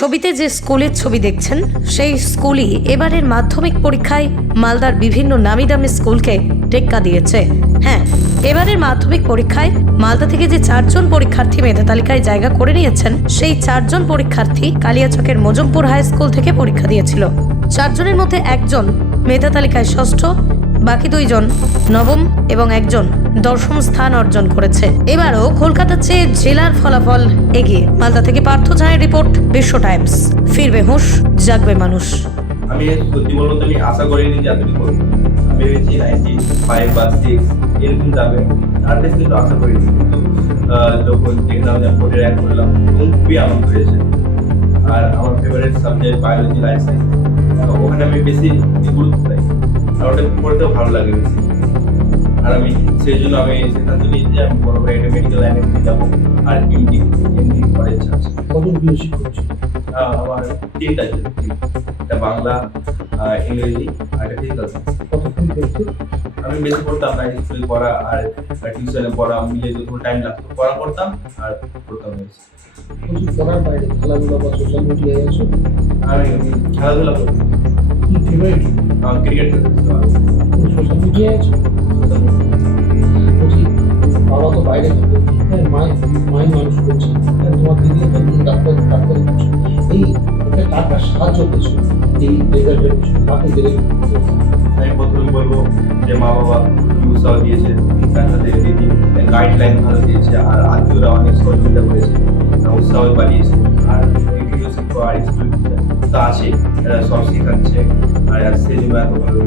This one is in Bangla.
ছবিতে যে স্কুলের ছবি দেখছেন সেই স্কুলই এবারের মাধ্যমিক পরীক্ষায় মালদার বিভিন্ন নামি দামি স্কুলকে টেক্কা দিয়েছে। হ্যাঁ, এবারের মাধ্যমিক পরীক্ষায় মালদা থেকে যে 4 জন পরীক্ষার্থী মেধা তালিকায় জায়গা করে নিয়েছেন, সেই 4 জন পরীক্ষার্থী কালিয়াচকের মজমপুর হাই স্কুল থেকে পরীক্ষা দিয়েছিল। 4 জনের মধ্যে একজন মেধা তালিকায় ষষ্ঠ, বাকি 2 জন নবম এবং একজন দশম স্থান অর্জন করেছে। এবারও কলকাতার চেয়ে জেলার ফলাফল এগিয়ে। মালদা থেকে পার্থ ঝায়ের রিপোর্ট, বিশ্ব টাইমস। ফিরবে হুঁশ, জাগবে মানুষ। আমি সত্যি বলবো তো আমি আশা করিনি যে এতটুকু করবো। আমি ভেবেছি 95 বা 6 এরকম যাবে, তার বেশি কিন্তু আশা করিনি। কিন্তু যখন দেখলাম যে বোর্ডে র্যাঙ্ক করলাম তখন খুবই আনন্দ হয়েছে। আর আমার favourite subject biology, life science, ওখানে আমি বেশি গুরুত্ব দেই আর ওটা পড়তেও ভালো লাগে বেশি। আর আমি সেই জন্য আমি সিদ্ধান্ত নিয়েছি যে আমি বড় হয়ে একটা মেডিকেল লাইনে যাবো আর এমডি করার ইচ্ছা আছে। কতগুলো শিক্ষক ছিল? আমার 3টা ছিল, একটা বাংলা, ইংরেজি আর একটা ফিজিক্যাল সায়েন্স। কতক্ষণ পড়তো? আমি বেশি পড়তাম না, স্কুলে পড়া আর টিউশনে পড়া মিলিয়ে যত টাইম লাগতো পড়া করতাম আর পড়তাম বেশি। প্রচুর পড়ার বাইরে খেলাধুলা বা সোশ্যাল মিডিয়ায় আছে? আমি খেলাধুলা করতাম, কি ফেভারিট? ক্রিকেট খেলতে সোশ্যাল মিডিয়ায় আছে? বলছি, বাবা তো বাইরে থাকে, হ্যাঁ, মাই মানুষ করছে, হ্যাঁ, তোমার দিদি একটা ডাক্তারি করছে, এই একটা টাকা সাহায্য পেয়েছো এই রেজাল্টের পিছনে, তাকে দেবে? আমি প্রথমে বলবো যে মা বাবা উৎসাহ দিয়েছে, তার সাথে দিদি গাইডলাইন ভালো দিয়েছে আর আত্মীয়রা অনেক সহযোগিতা করেছে, উৎসাহ বাড়িয়েছে। আর গৃহ শিক্ষক আর স্কুল তো আছে, সব শেখাচ্ছে আর সেই জন্য এত ভালো।